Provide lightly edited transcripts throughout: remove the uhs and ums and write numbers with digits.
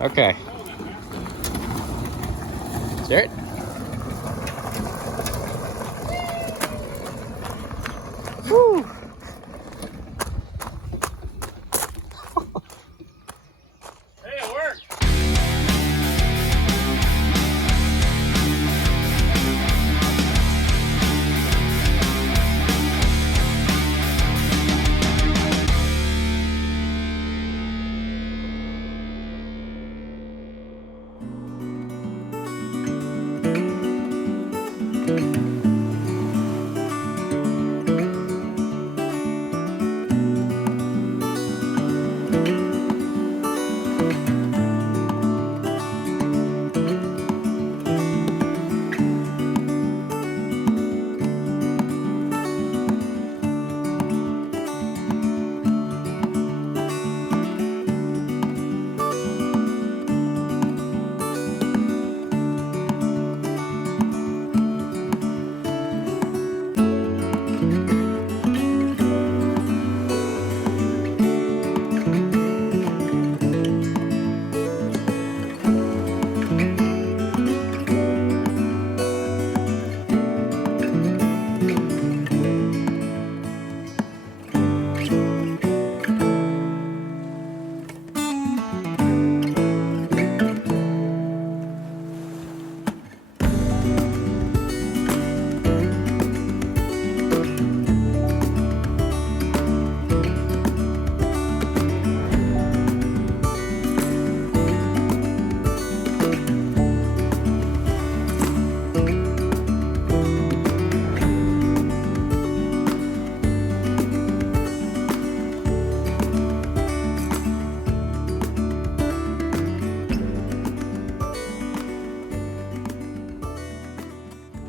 Okay. Start. Woo. Hey, it worked.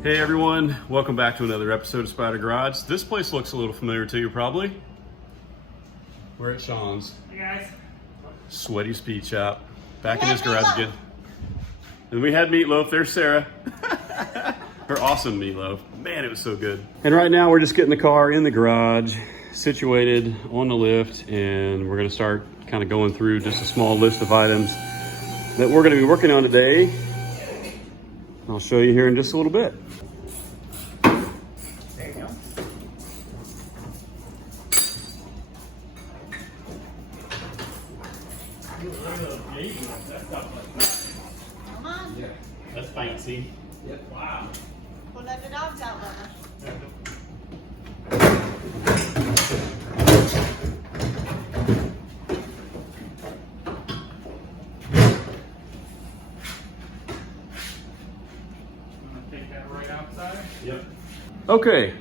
Hey everyone, welcome back to another episode of Spyder Garage. This place looks a little familiar to you probably. We're at Sean's. Hey guys. Sweaty Speed Shop. Back in his garage again. And we had meatloaf, there's Sarah. Her awesome meatloaf. Man, it was so good. And right now we're just getting the car in the garage, situated on the lift, and we're gonna start kind of going through just a small list of items that we're gonna be working on today. I'll show you here in just a little bit. There you go. Come on. Yeah. That's fancy. Yep. Wow. We'll let the dogs out, Bubba. I'm gonna take that right outside. Yep. Okay,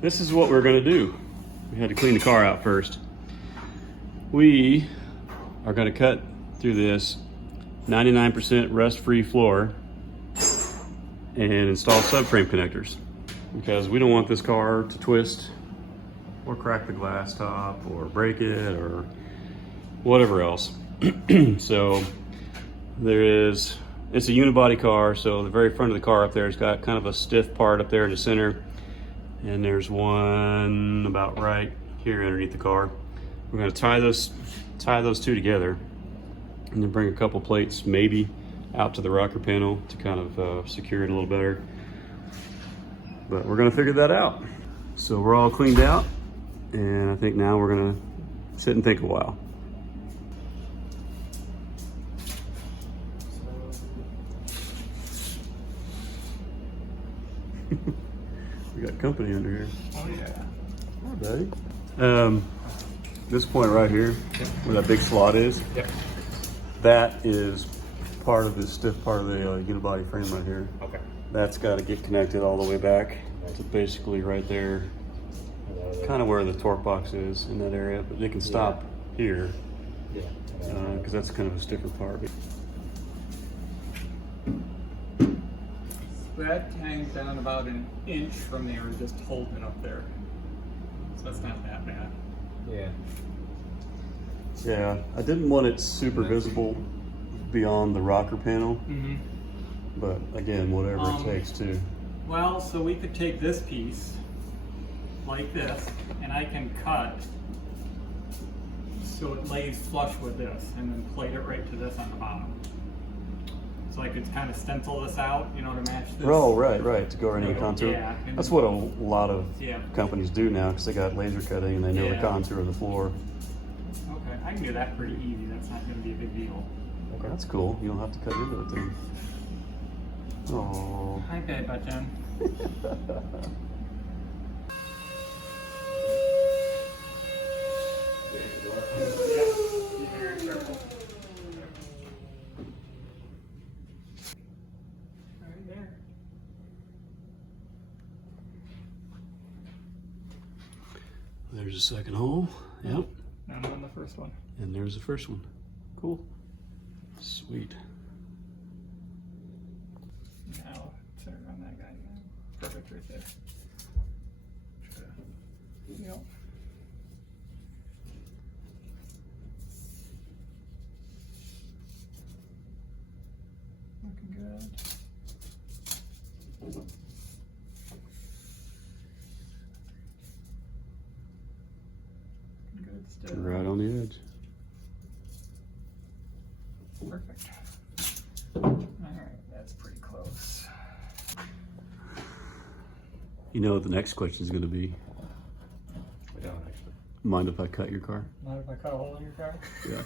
this is what we're gonna do. We had to clean the car out first. We are gonna cut through this 99% rust-free floor and install subframe connectors because we don't want this car to twist or crack the glass top or break it or whatever else. So it's a unibody car, so the very front of the car up there has got kind of a stiff part up there in the center, and there's one about right here underneath the car. We're going to tie those two together and then bring a couple plates maybe out to the rocker panel to kind of secure it a little better. But we're going to figure that out. So we're all cleaned out, and I think now we're going to sit and think a while. We got company under here. Oh yeah. Hi, buddy. This point right here, where that big slot is, Yep. that is part of the stiff part of the unibody frame right here. Okay. That's got to get connected all the way back to basically right there, kind of where the torque box is in that area, but they can stop here Yeah. because that's kind of a stiffer part. That hangs down about an inch from there, just holding it up there. So that's not that bad. Yeah. Yeah, I didn't want it super visible beyond the rocker panel, Mm-hmm. but again, whatever it takes to. Well, so we could take this piece like this, and I can cut so it lays flush with this, and then plate it right to this on the bottom. So I could kind of stencil this out, you know, to match this. Oh, right, to go right in the contour. Yeah. That's what a lot of companies do now, because they got laser cutting and they know the contour of the floor. Okay, I can do that pretty easy. That's not going to be a big deal. Okay. That's cool. You don't have to cut into it then. Oh. Okay, but then. There's a second hole. Yep. And then the first one. And there's the first one. Cool. Sweet. Now, center on that guy. Perfect right there. Yep. Looking good. Good still. Right on the edge. Perfect. Alright, that's pretty close. You know what the next question is going to be? We don't actually. Mind if I cut your car? Mind if I cut a hole in your car? Yeah.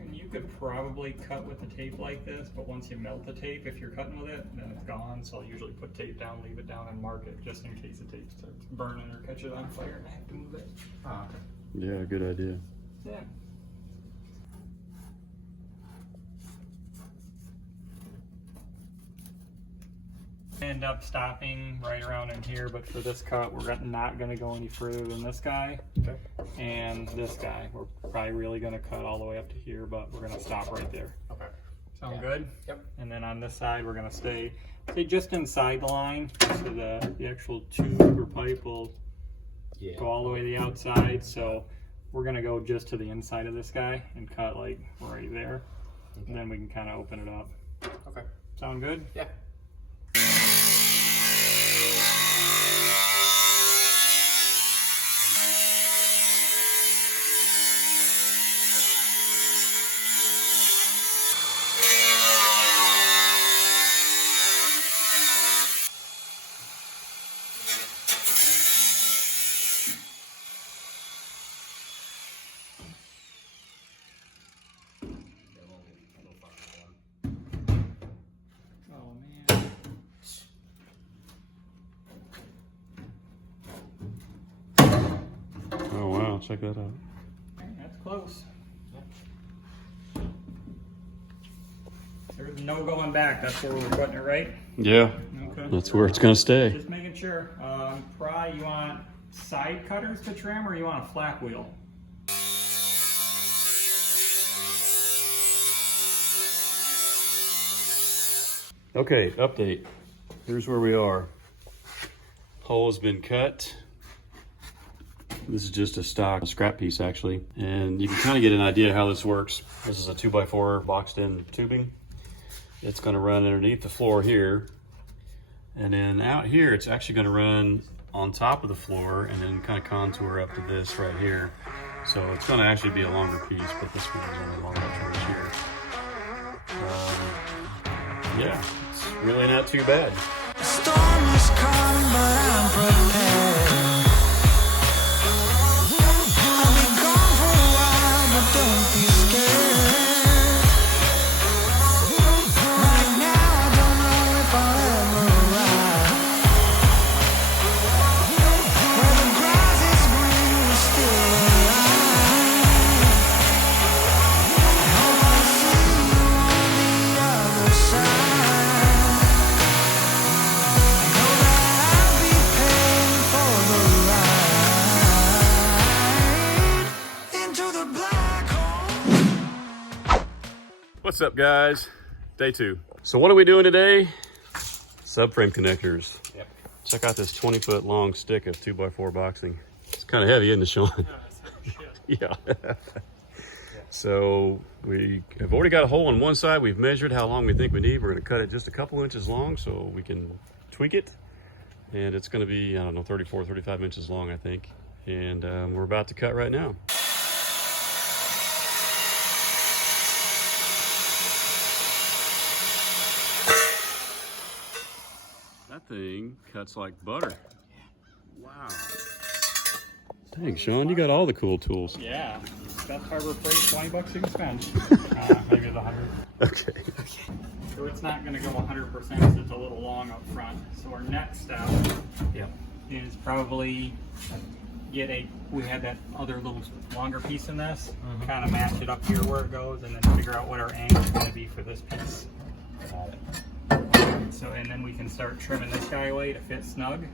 And you could probably cut with the tape like this, but once you melt the tape, if you're cutting with it, then it's gone. So I'll usually put tape down, leave it down, and mark it just in case the tape starts burning or catches on fire and I have to move it. Oh, okay. Yeah, good idea. Yeah. End up stopping right around in here, but for this cut, we're not going to go any further than this guy. Okay. And this guy, we're probably really going to cut all the way up to here, but we're going to stop right there. Okay. Sound good? Yep. And then on this side, we're going to stay just inside the line, so the actual tube or pipe will go all the way to the outside. So we're going to go just to the inside of this guy and cut like right there. Okay. And then we can kind of open it up. Okay. Sound good? Yeah. Oh wow, check that out. Okay, that's close. There's no going back. That's where we're putting it, right? Yeah. Okay. That's where it's gonna stay. Just making sure. Probably you want side cutters to trim, or you want a flat wheel? Okay, update. Here's where we are. Hole has been cut. This is just a stock scrap piece actually. And you can kind of get an idea how this works. This is a 2x4 boxed in tubing. It's gonna run underneath the floor here. And then out here, it's actually gonna run on top of the floor and then kind of contour up to this right here. So it's gonna actually be a longer piece, but this one is only long enough towards here. Yeah, it's really not too bad. The storm is coming, but I'm prepared. I'll be gone for a while, but don't be scared. Right now, I don't know if I'll ever arrive. Where the grass is green, we're still alive. I hope I see you on the other side. What's up guys? Day 2. So what are we doing today? Subframe connectors. Yep. Check out this 20-foot long stick of 2x4 boxing. It's kind of heavy, isn't it, Sean? Yeah. So we have already got a hole on one side. We've measured how long we think we need. We're gonna cut it just a couple inches long so we can tweak it. And it's going to be, I don't know, 34, 35 inches long, I think. And we're about to cut right now. That thing cuts like butter. Wow. Dang, Sean, you got all the cool tools. Yeah. Best Harbor Freight, $20 you can spend. Maybe the 100. Okay. So it's not going to go 100% because it's a little long up front. So our next step is probably get we had that other little longer piece in this, kind of match it up here where it goes, and then figure out what our angle is going to be for this piece. Got it. So, and then we can start trimming this guy away to fit snug,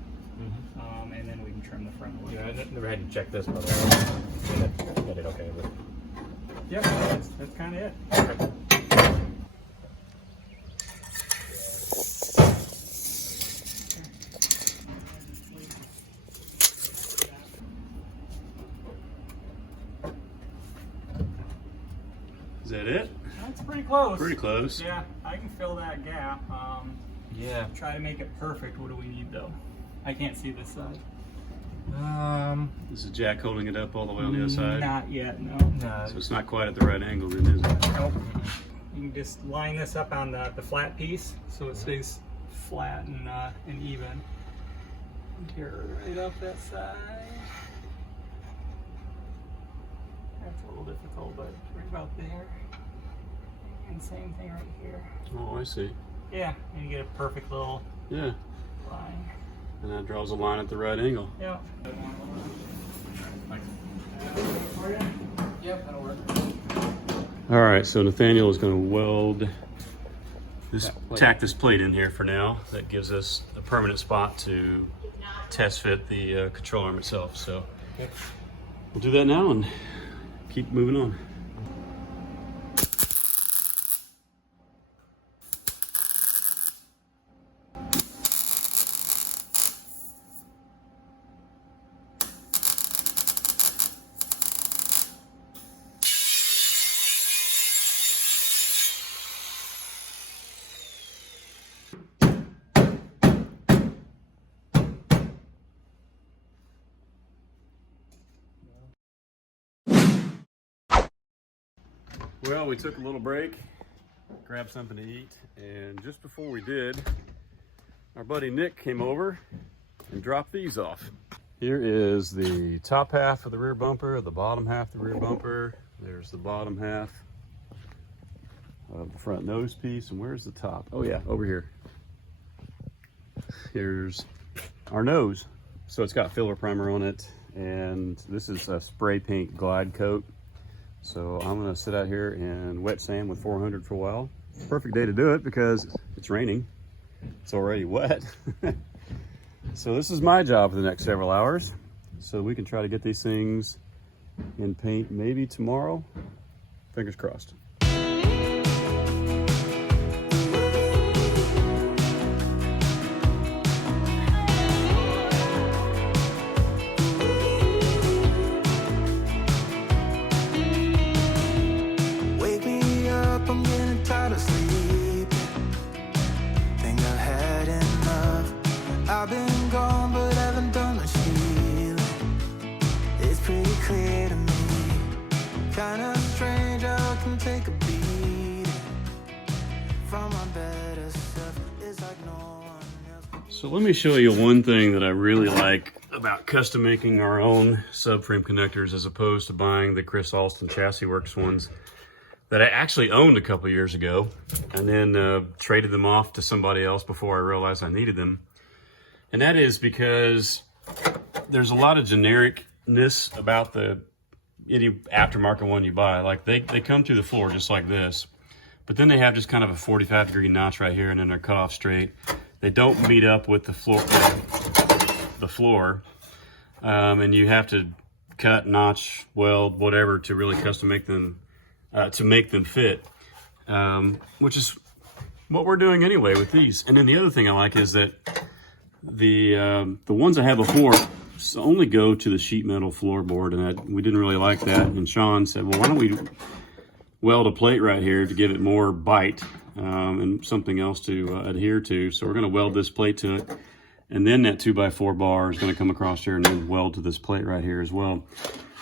and then we can trim the front away. Yeah, I never had you check this, but I did okay with it. Yep, that's kind of it. Is that it? That's pretty close. Pretty close. Yeah, I can fill that gap. Yeah. Try to make it perfect. What do we need though? I can't see this side. Is the jack holding it up all the way on the other side? Not yet, no. So it's not quite at the right angle then, is it? Nope. You can just line this up on the flat piece so it stays flat and even. And here, right up that side. That's a little difficult, but right about there. And same thing right here. Oh, I see. Yeah, and you get a perfect little Yeah. line. And that draws a line at the right angle. Yeah. Yep, that'll work. All right, so Nathaniel is going to weld this, tack this plate in here for now. That gives us a permanent spot to test fit the control arm itself. So we'll do that now and keep moving on. Well, we took a little break, grabbed something to eat, and just before we did, our buddy Nick came over and dropped these off. Here is the top half of the rear bumper, the bottom half of the rear bumper. There's the bottom half of the front nose piece, and where's the top? Oh yeah, over here. Here's our nose. So it's got filler primer on it, and this is a spray paint glide coat. So I'm gonna sit out here and wet sand with 400 for a while. Perfect day to do it because it's raining. It's already wet. So this is my job for the next several hours. So we can try to get these things in paint maybe tomorrow. Fingers crossed. I've been gone, but haven't done much healing. It's pretty clear to me. Kinda strange how I can take a beating from my better self. It's like no one else. So let me show you one thing that I really like about custom making our own subframe connectors as opposed to buying the Chris Alston Chassis Works ones that I actually owned a couple years ago and then traded them off to somebody else before I realized I needed them. And that is because there's a lot of genericness about any aftermarket one you buy. Like they come through the floor just like this, but then they have just kind of a 45-degree notch right here, and then they're cut off straight. They don't meet up with the floor, and you have to cut, notch, weld, whatever to really custom make them fit, which is what we're doing anyway with these. And then the other thing I like is that the ones I had before only go to the sheet metal floorboard, and we didn't really like that. And Sean said, well, why don't we weld a plate right here to give it more bite and something else to adhere to. So we're going to weld this plate to it, And then that 2x4 bar is going to come across here and then weld to this plate right here as well.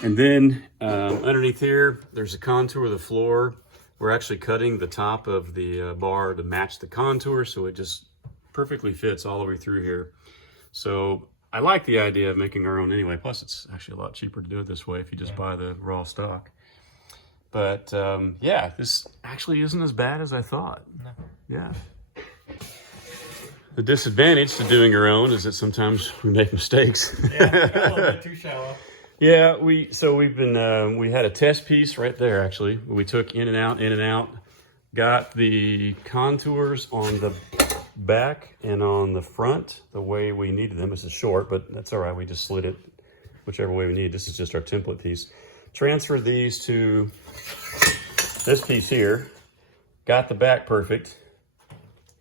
And then underneath here, there's a contour of the floor. We're actually cutting the top of the bar to match the contour, so it just perfectly fits all the way through here. So I like the idea of making our own anyway. Plus, it's actually a lot cheaper to do it this way if you just buy the raw stock. But yeah, this actually isn't as bad as I thought. No. Yeah. The disadvantage to doing your own is that sometimes we make mistakes. Yeah, a little bit too shallow. Yeah, we had a test piece right there actually. We took in and out, got the contours on the back and on the front the way we needed them. This is short, but that's all right. We just slid it whichever way we need. This is just our template piece. Transfer these to this piece here. Got the back perfect.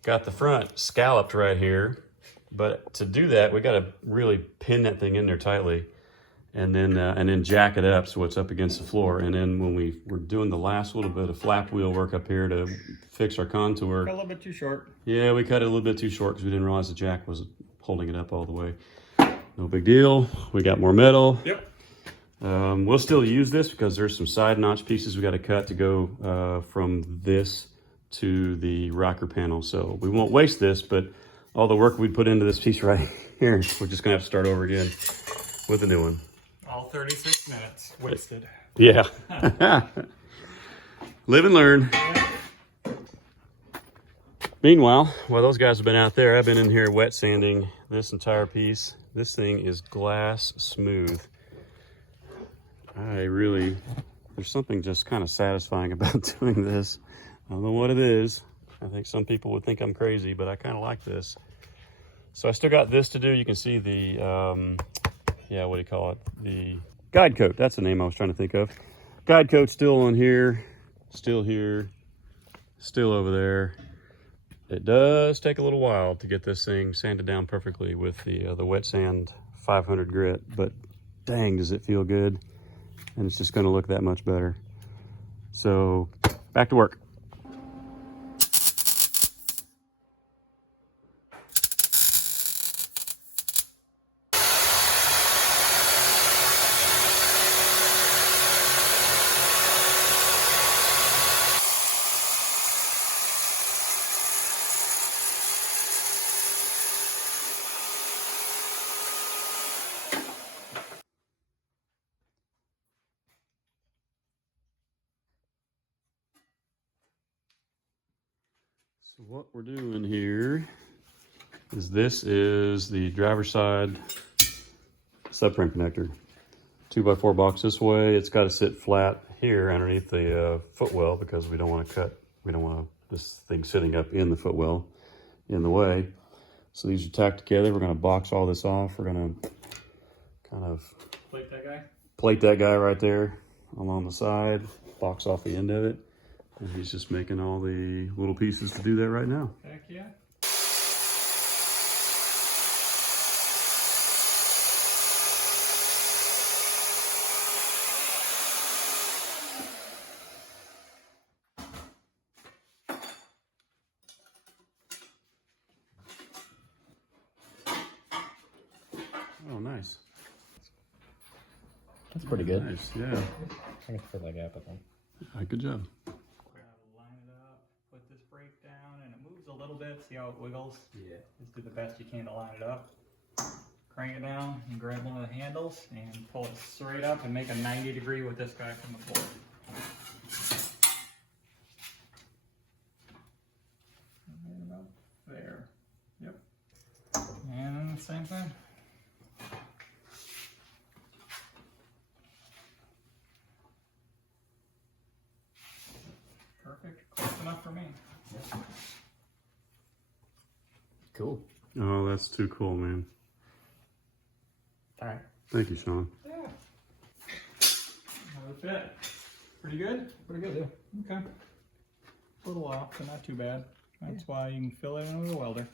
Got the front scalloped right here. But to do that, we got to really pin that thing in there tightly, and then jack it up so it's up against the floor. And then when we were doing the last little bit of flap wheel work up here to fix our contour, A little bit too short. yeah, we cut it a little bit too short because we didn't realize the jack was holding it up all the way. No big deal. We got more metal. Yep. We'll still use this because there's some side notch pieces we got to cut to go from this to the rocker panel. So we won't waste this, but all the work we put into this piece right here, we're just gonna have to start over again with a new one. All 36 minutes wasted. Yeah. Live and learn. Meanwhile, while those guys have been out there, I've been in here wet sanding this entire piece. This thing is glass smooth. There's something just kind of satisfying about doing this. I don't know what it is. I think some people would think I'm crazy, but I kind of like this. So I still got this to do. You can see the, yeah, what do you call it? The guide coat. That's the name I was trying to think of. Guide coat still on here, still here, still over there. It does take a little while to get this thing sanded down perfectly with the wet sand 500 grit, but dang, does it feel good. And it's just gonna look that much better. So back to work. So what we're doing here is this is the driver's side subframe connector. 2x4 box this way. It's got to sit flat here underneath the footwell because we don't want this thing sitting up in the footwell in the way. So these are tacked together. We're going to box all this off. We're going to kind of plate that guy right there along the side, box off the end of it. And he's just making all the little pieces to do that right now. Heck yeah. Oh, nice. That's pretty good. Nice, yeah. I can fill that gap, I think. Good job. We're gonna line it up, put this brake down, and it moves a little bit. See how it wiggles? Yeah. Just do the best you can to line it up. Crank it down and grab one of the handles and pull it straight up and make a 90-degree with this guy from the floor. Right about there. Yep. And same thing. Perfect. Close enough for me. Cool. Oh, that's too cool, man. All right. Thank you, Sean. Yeah. Another fit. Pretty good? Pretty good, yeah. Okay. A little off, but not too bad. That's why you can fill it in with a welder.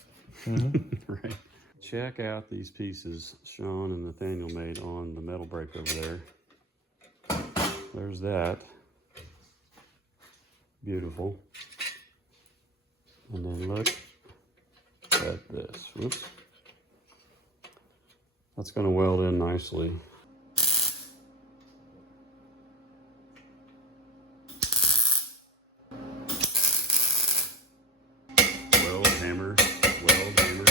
Right. Check out these pieces Sean and Nathaniel made on the metal brake over there. There's that. Beautiful. And then look at this. Whoops. That's going to weld in nicely. Weld, hammer, weld, hammer.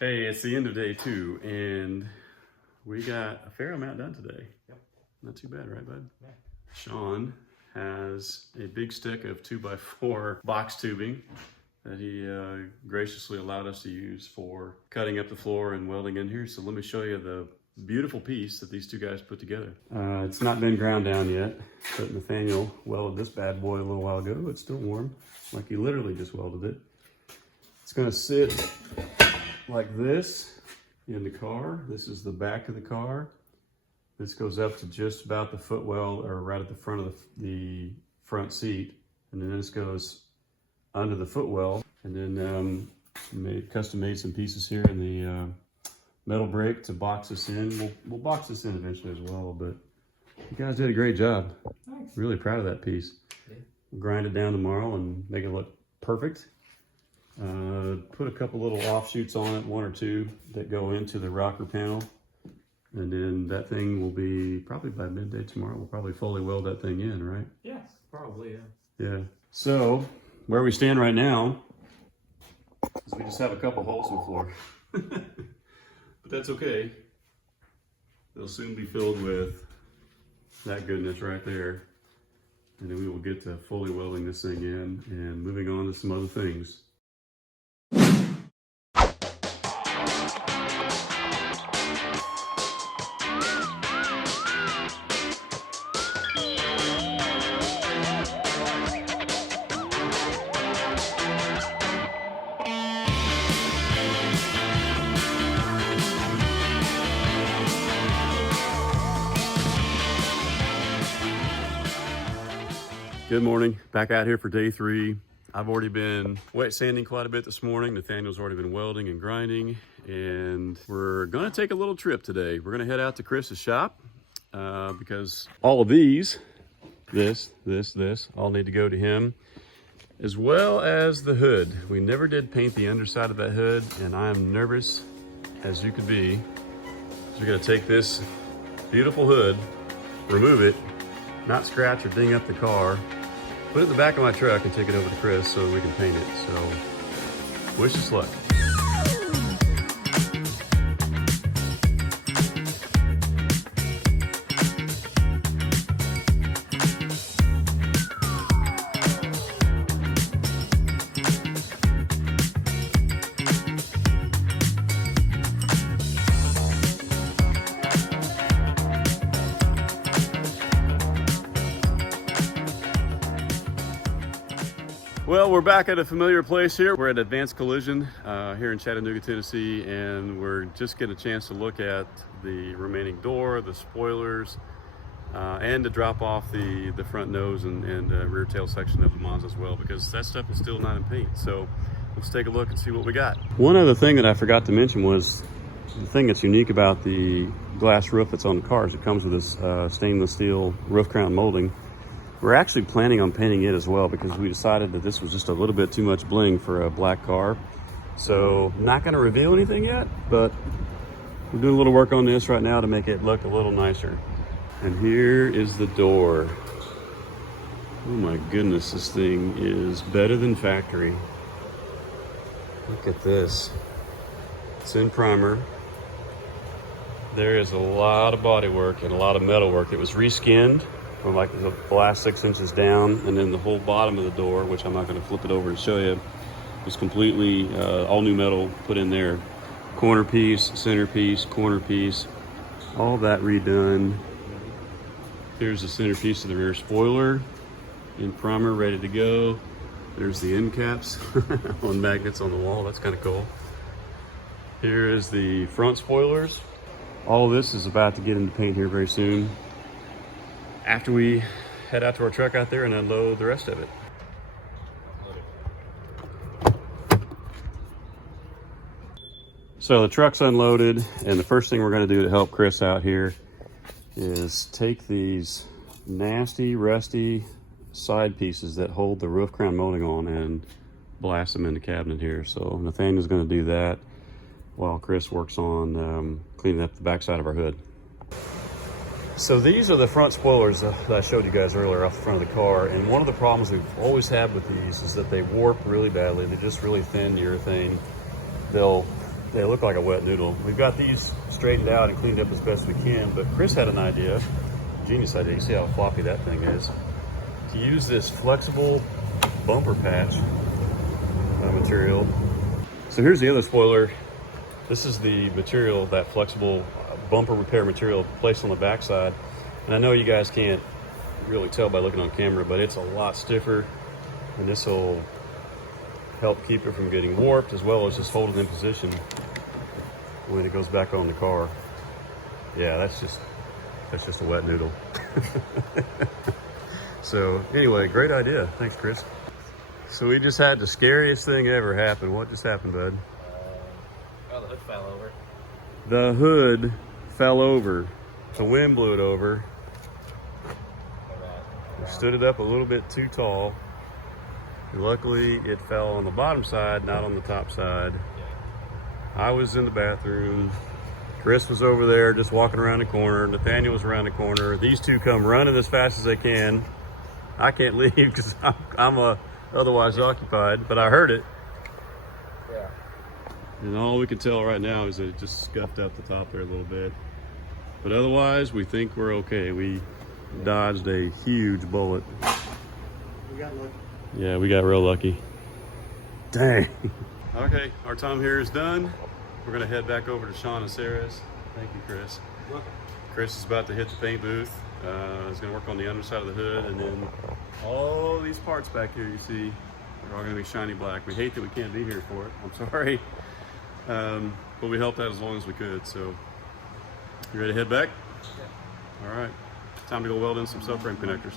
Hey, it's the end of day 2, and we got a fair amount done today. Yep. Not too bad, right, bud? Yeah. Sean has a big stick of 2x4 box tubing that he graciously allowed us to use for cutting up the floor and welding in here. So let me show you the beautiful piece that these two guys put together. It's not been ground down yet, but Nathaniel welded this bad boy a little while ago. It's still warm, like he literally just welded it. It's gonna sit like this in the car. This is the back of the car. This goes up to just about the footwell, or right at the front of the front seat. And then this goes under the footwell. And then custom made some pieces here in the metal brake to box this in. We'll box this in eventually as well, but you guys did a great job. Thanks. Really proud of that piece. Yeah. We'll grind it down tomorrow and make it look perfect. Put a couple little offshoots on it, 1 or 2 that go into the rocker panel. And then that thing will be, probably by midday tomorrow, we'll probably fully weld that thing in, right? Yes, probably, yeah. Yeah. So, where we stand right now is we just have a couple holes in the floor. But that's okay. They'll soon be filled with that goodness right there. And then we will get to fully welding this thing in and moving on to some other things. Good morning, back out here for day 3. I've already been wet sanding quite a bit this morning. Nathaniel's already been welding and grinding, and we're gonna take a little trip today. We're gonna head out to Chris's shop because all of these, this, all need to go to him, as well as the hood. We never did paint the underside of that hood, and I am nervous as you could be. So we're gonna take this beautiful hood, remove it, not scratch or ding up the car, put it in the back of my truck and take it over to Chris so we can paint it. So, wish us luck. Well, we're back at a familiar place here. We're at Advanced Collision here in Chattanooga, Tennessee, and we're just getting a chance to look at the remaining door, the spoilers, and to drop off the front nose and rear tail section of the Monza as well, because that stuff is still not in paint. So let's take a look and see what we got. One other thing that I forgot to mention was the thing that's unique about the glass roof that's on the cars. It comes with this stainless steel roof crown molding. We're actually planning on painting it as well because we decided that this was just a little bit too much bling for a black car. So not going to reveal anything yet, but we're doing a little work on this right now to make it look a little nicer. And here is the door. Oh my goodness, this thing is better than factory. Look at this. It's in primer. There is a lot of body work and a lot of metal work. It was reskinned from like the last 6 inches down, and then the whole bottom of the door, which I'm not going to flip it over and show you, was completely all new metal put in there. Corner piece, center piece, corner piece, all that redone. Here's the center piece of the rear spoiler in primer, ready to go. There's the end caps on magnets on the wall. That's kind of cool. Here is the front spoilers. All of this is about to get into paint here very soon, after we head out to our truck out there and unload the rest of it. So the truck's unloaded, and the first thing we're going to do to help Chris out here is take these nasty, rusty side pieces that hold the roof crown molding on and blast them in the cabinet here. So Nathaniel's going to do that while Chris works on cleaning up the backside of our hood. So these are the front spoilers that I showed you guys earlier off the front of the car, and one of the problems we've always had with these is that they warp really badly. They're just really thin urethane. They look like a wet noodle. We've got these straightened out and cleaned up as best we can, but Chris had an idea, genius idea, you see how floppy that thing is, to use this flexible bumper patch material. So here's the other spoiler. This is the material, that flexible bumper repair material placed on the backside. And I know you guys can't really tell by looking on camera, but it's a lot stiffer, and this will help keep it from getting warped, as well as just hold it in position when it goes back on the car. Yeah, that's just a wet noodle. So anyway, great idea. Thanks, Chris. So we just had the scariest thing ever happen. What just happened, bud? Oh, the hood fell over. The hood fell over. The wind blew it over. We stood it up a little bit too tall. Luckily, it fell on the bottom side, not on the top side. I was in the bathroom. Chris was over there just walking around the corner. Nathaniel was around the corner. These two come running as fast as they can. I can't leave because I'm otherwise occupied, but I heard it. Yeah. And all we can tell right now is that it just scuffed up the top there a little bit. But otherwise, we think we're okay. We dodged a huge bullet. We got lucky. Yeah, we got real lucky. Dang. Okay, our time here is done. We're gonna head back over to Sean and Sarah's. Thank you, Chris. Chris is about to hit the paint booth. He's gonna work on the underside of the hood, and then all these parts back here you see are all gonna be shiny black. We hate that we can't be here for it. I'm sorry. But we helped out as long as we could. So, you ready to head back? Yeah. All right, time to go weld in some subframe connectors.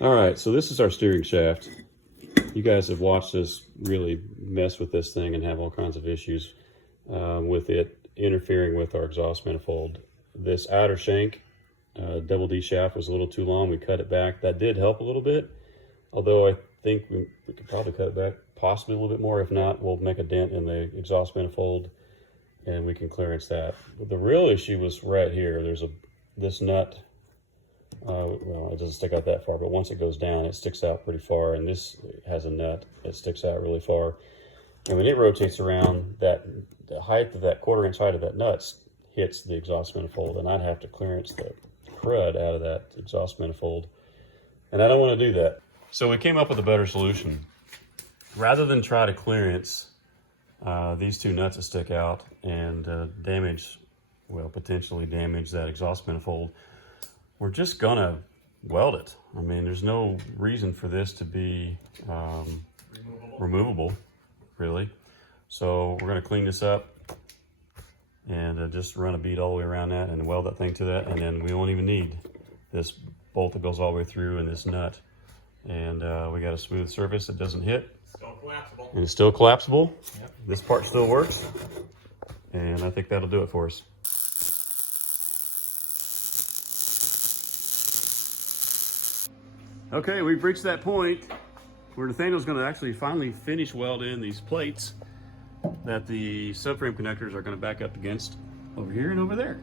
All right, so this is our steering shaft. You guys have watched us really mess with this thing and have all kinds of issues with it interfering with our exhaust manifold. This outer shank, double D shaft, was a little too long. We cut it back. That did help a little bit, although I think we could probably cut it back possibly a little bit more. If not, we'll make a dent in the exhaust manifold and we can clearance that. But the real issue was right here. There's this nut. Well, it doesn't stick out that far, but once it goes down, it sticks out pretty far, and this has a nut that sticks out really far. And when it rotates around, the height of that quarter-inch height of that nut hits the exhaust manifold, and I'd have to clearance the crud out of that exhaust manifold, and I don't want to do that. So we came up with a better solution. Rather than try to clearance these two nuts that stick out and potentially damage that exhaust manifold, we're just gonna weld it. I mean, there's no reason for this to be removable, really. So we're gonna clean this up and just run a bead all the way around that and weld that thing to that, and then we won't even need this bolt that goes all the way through and this nut. And we got a smooth surface that doesn't hit. Still collapsible. And it's still collapsible. Yep. This part still works. And I think that'll do it for us. Okay, we've reached that point where Nathaniel's going to actually finally finish welding these plates that the subframe connectors are going to back up against over here and over there.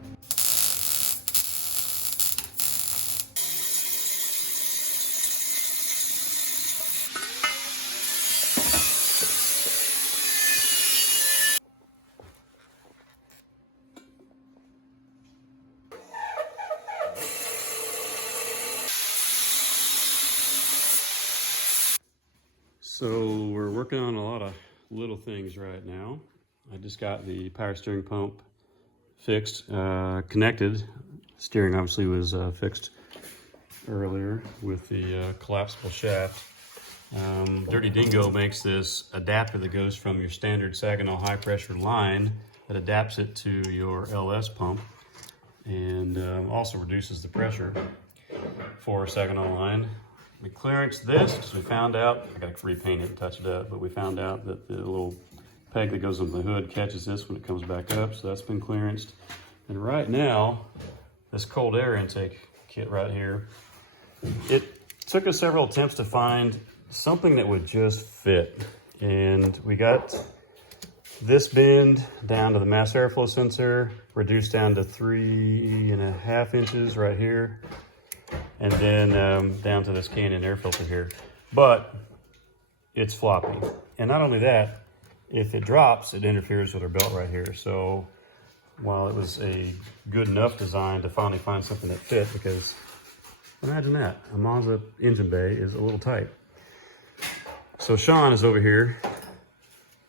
So we're working on a lot of little things right now. I just got the power steering pump fixed, connected. Steering obviously was fixed earlier with the collapsible shaft. Dirty Dingo makes this adapter that goes from your standard Saginaw high pressure line that adapts it to your LS pump and also reduces the pressure. for a second online. We clearanced this because we found out, I gotta repaint it and touch it up, but we found out that the little peg that goes on the hood catches this when it comes back up, so that's been clearanced. And right now, this cold air intake kit right here, it took us several attempts to find something that would just fit. And we got this bend down to the mass airflow sensor, reduced down to 3.5 inches right here, and then down to this Canon air filter here. But it's floppy. And not only that, if it drops, it interferes with our belt right here. So while it was a good enough design to finally find something that fit, because imagine that, a Mazda engine bay is a little tight. So Sean is over here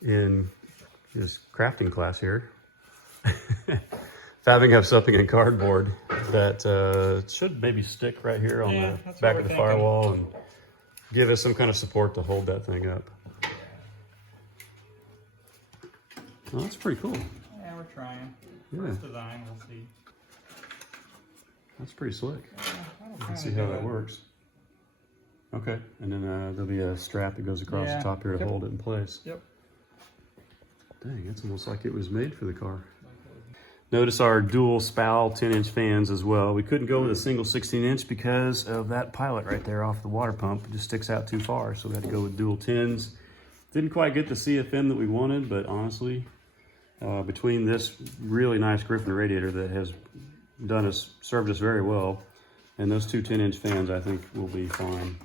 in his crafting class here, fabbing up something in cardboard that should maybe stick right here on the back of the firewall and give us some kind of support to hold that thing up. Well, that's pretty cool. Yeah, we're trying. Yeah. First design, we'll see. That's pretty slick. Yeah, You can see how that works. Okay, and then there'll be a strap that goes across the top here to hold it in place. Yep. Dang, it's almost like it was made for the car. Notice our dual spowl 10-inch fans as well. We couldn't go with a single 16-inch because of that pilot right there off the water pump. It just sticks out too far, so we had to go with dual 10s. Didn't quite get the CFM that we wanted, but honestly, between this really nice Griffin radiator that has served us very well, and those two 10-inch fans, I think will be fine.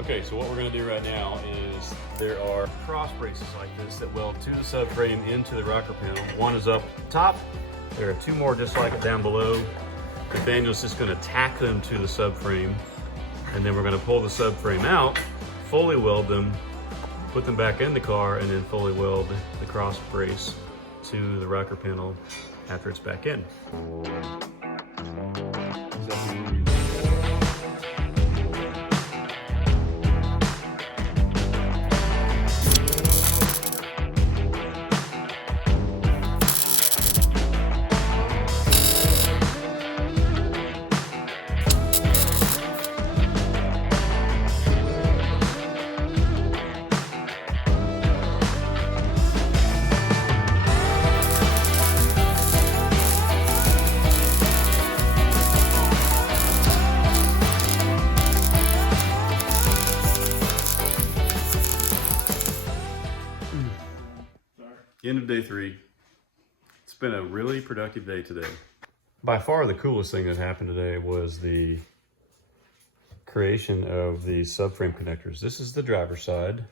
Okay, so what we're going to do right now is there are cross braces like this that weld to the subframe into the rocker panel. One is up top. There are two more just like it down below. Nathaniel's just going to tack them to the subframe, and then we're going to pull the subframe out, fully weld them, put them back in the car, and then fully weld the cross brace to the rocker panel after it's back in. End of day 3. It's been a really productive day today. By far the coolest thing that happened today was the creation of the subframe connectors. This is the driver's side.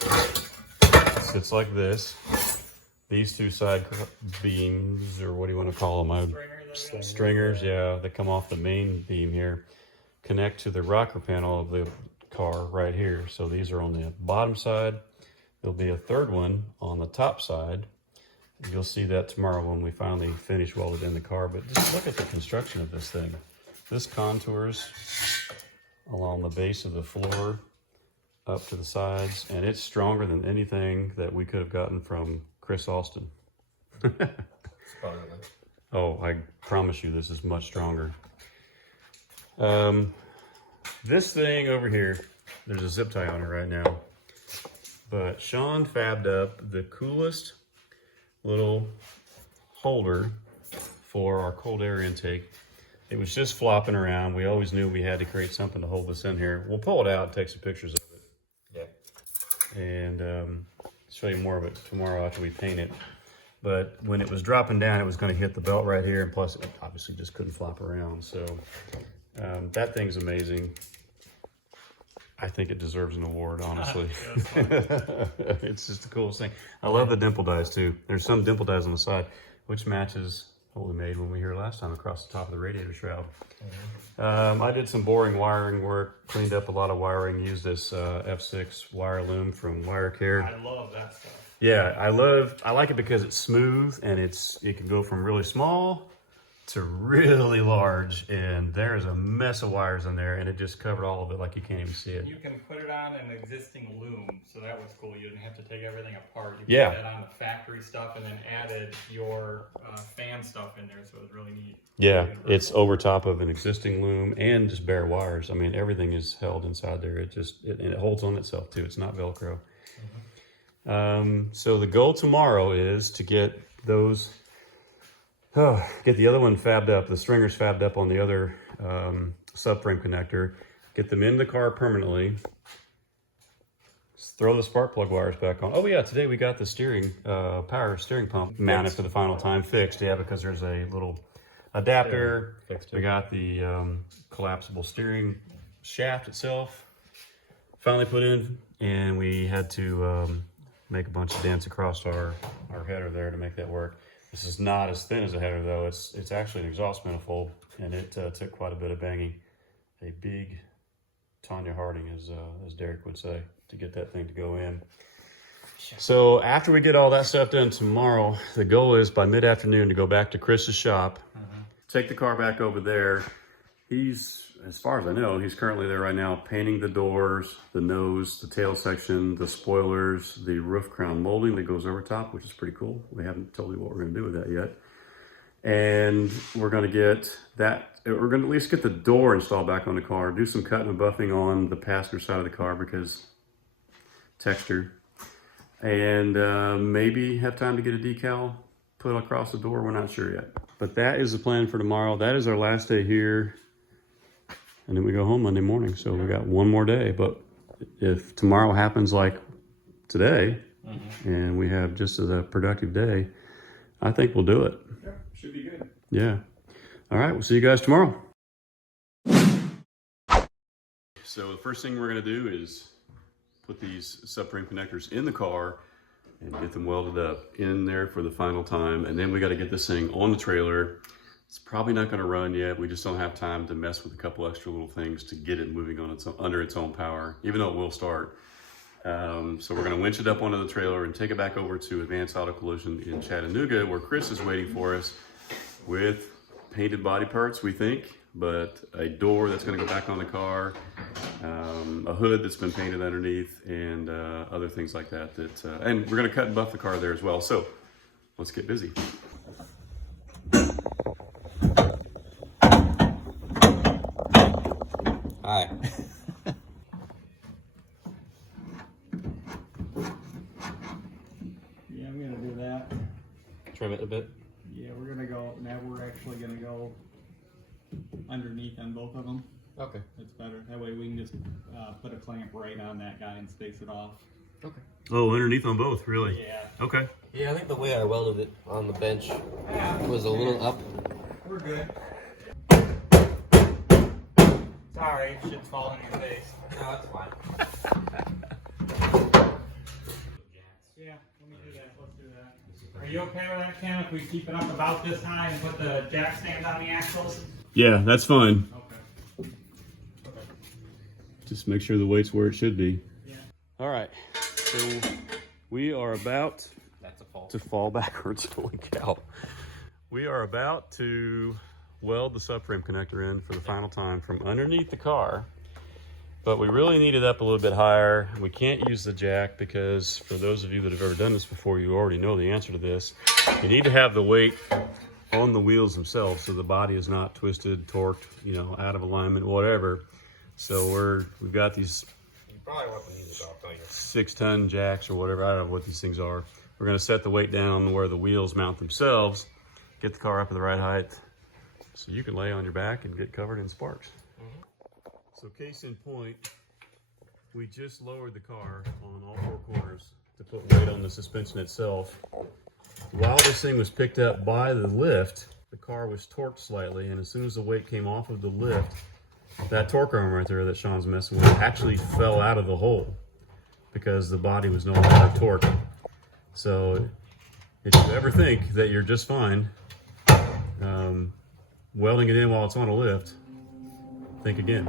It sits like this. These two side beams, or what do you want to call them? Stringers, yeah, that come off the main beam here, connect to the rocker panel of the car right here. So these are on the bottom side. There'll be a third one on the top side. You'll see that tomorrow when we finally finish welded in the car. But just look at the construction of this thing. This contours along the base of the floor up to the sides, and it's stronger than anything that we could have gotten from Chris Austin. Oh, I promise you this is much stronger. This thing over here, there's a zip tie on it right now. But Sean fabbed up the coolest little holder for our cold air intake. It was just flopping around. We always knew we had to create something to hold this in here. We'll pull it out and take some pictures of it. Yeah. And show you more of it tomorrow after we paint it. But when it was dropping down, it was going to hit the belt right here. And plus, it obviously just couldn't flop around. So That thing's amazing. I think it deserves an award, honestly. It's just the coolest thing. I love the dimple dies too. There's some dimple dies on the side, which matches what we made when we were here last time across the top of the radiator shroud. I did some boring wiring work, cleaned up a lot of wiring, used this F6 wire loom from Wire Care. I love that stuff. Yeah, I like it because it's smooth and it can go from really small to really large, and there's a mess of wires in there, and it just covered all of it like you can't even see it. You can put it on an existing loom, so that was cool. You didn't have to take everything apart. You Yeah. put that on the factory stuff and then added your fan stuff in there, so it was really neat. Yeah, it's over top of an existing loom and just bare wires. I mean, everything is held inside there. It holds on itself too. It's not Velcro. So the goal tomorrow is to get those, get the other one fabbed up, the stringers fabbed up on the other subframe connector, get them in the car permanently, throw the spark plug wires back on. Oh yeah, today we got the steering, power steering pump mounted for the final time, fixed. Yeah, because there's a little adapter. We got the collapsible steering shaft itself finally put in, and we had to make a bunch of dents across our header there to make that work. This is not as thin as a header though. It's actually an exhaust manifold, and it took quite a bit of banging. A big Tanya Harding, as Derek would say, to get that thing to go in. So after we get all that stuff done tomorrow, the goal is by mid-afternoon to go back to Chris's shop, take the car back over there. He's, as far as I know, he's currently there right now painting the doors, the nose, the tail section, the spoilers, the roof crown molding that goes over top, which is pretty cool. We haven't told you what we're gonna do with that yet. And we're gonna get that, we're gonna at least get the door installed back on the car, do some cutting and buffing on the passenger side of the car because texture, and maybe have time to get a decal put across the door. We're not sure yet. But that is the plan for tomorrow. That is our last day here. And then we go home Monday morning. So we got one more day. But if tomorrow happens like today, and we have just as a productive day, I think we'll do it. Yeah, should be good. Yeah. All right, we'll see you guys tomorrow. So the first thing we're gonna do is put these subframe connectors in the car and get them welded up in there for the final time. And then we gotta get this thing on the trailer. It's probably not gonna run yet. We just don't have time to mess with a couple extra little things to get it moving on its own, under its own power, even though it will start. So we're gonna winch it up onto the trailer and take it back over to Advanced Auto Collision in Chattanooga, where Chris is waiting for us with painted body parts, we think, but a door that's gonna go back on the car, a hood that's been painted underneath, and other things like that. And we're gonna cut and buff the car there as well. So let's get busy. Hi. Yeah, I'm gonna do that. Trim it a bit. Yeah, we're gonna go, now we're actually gonna go underneath on both of them. Okay. It's better. That way we can just put a clamp right on that guy and space it off. Okay. Oh, underneath on both, really? Yeah. Okay. Yeah, I think the way I welded it on the bench was a little up. We're good. Sorry, shit's falling in your face. No, that's fine. Yeah, let me do that. Let's do that. Are you okay with that, Ken, if we keep it up about this high and put the jack stands on the axles? Yeah, that's fine. Okay. Just make sure the weight's where it should be. Yeah. All right, so we are about to fall backwards. Holy cow. We are about to weld the subframe connector in for the final time from underneath the car, but we really need it up a little bit higher. We can't use the jack because, for those of you that have ever done this before, you already know the answer to this. You need to have the weight on the wheels themselves so the body is not twisted, torqued, you know, out of alignment, whatever. So we've got these 6-ton jacks or whatever. I don't know what these things are. We're going to set the weight down where the wheels mount themselves, get the car up at the right height, so you can lay on your back and get covered in sparks. So case in point, we just lowered the car on all 4 corners to put weight on the suspension itself. While this thing was picked up by the lift, the car was torqued slightly, and as soon as the weight came off of the lift, that torque arm right there that Sean's messing with actually fell out of the hole because the body was no longer torqued. So if you ever think that you're just fine welding it in while it's on a lift, think again.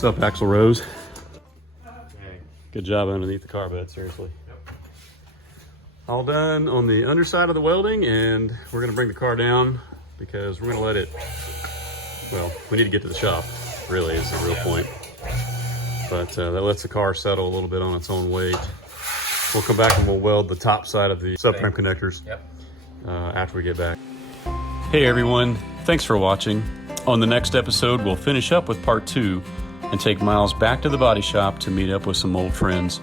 What's up, Axl Rose? Hey. Good job underneath the car bed, seriously. Yep. All done on the underside of the welding, and we're gonna bring the car down because we're gonna let it, well, we need to get to the shop, really is the real point. But that lets the car settle a little bit on its own weight. We'll come back and we'll weld the top side of the subframe connectors after we get back. Hey everyone, thanks for watching. On the next episode, we'll finish up with part 2 and take Miles back to the body shop to meet up with some old friends.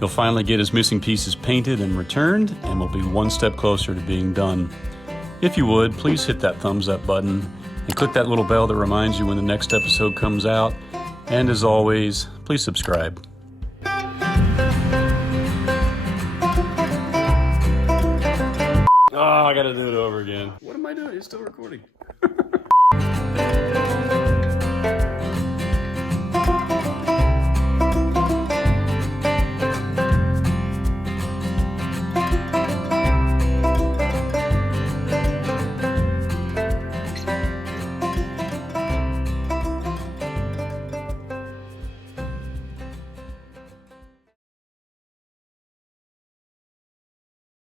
He'll finally get his missing pieces painted and returned, and we'll be one step closer to being done. If you would, please hit that thumbs up button and click that little bell that reminds you when the next episode comes out. And as always, please subscribe. Oh, I gotta do it over again. What am I doing? It's still recording.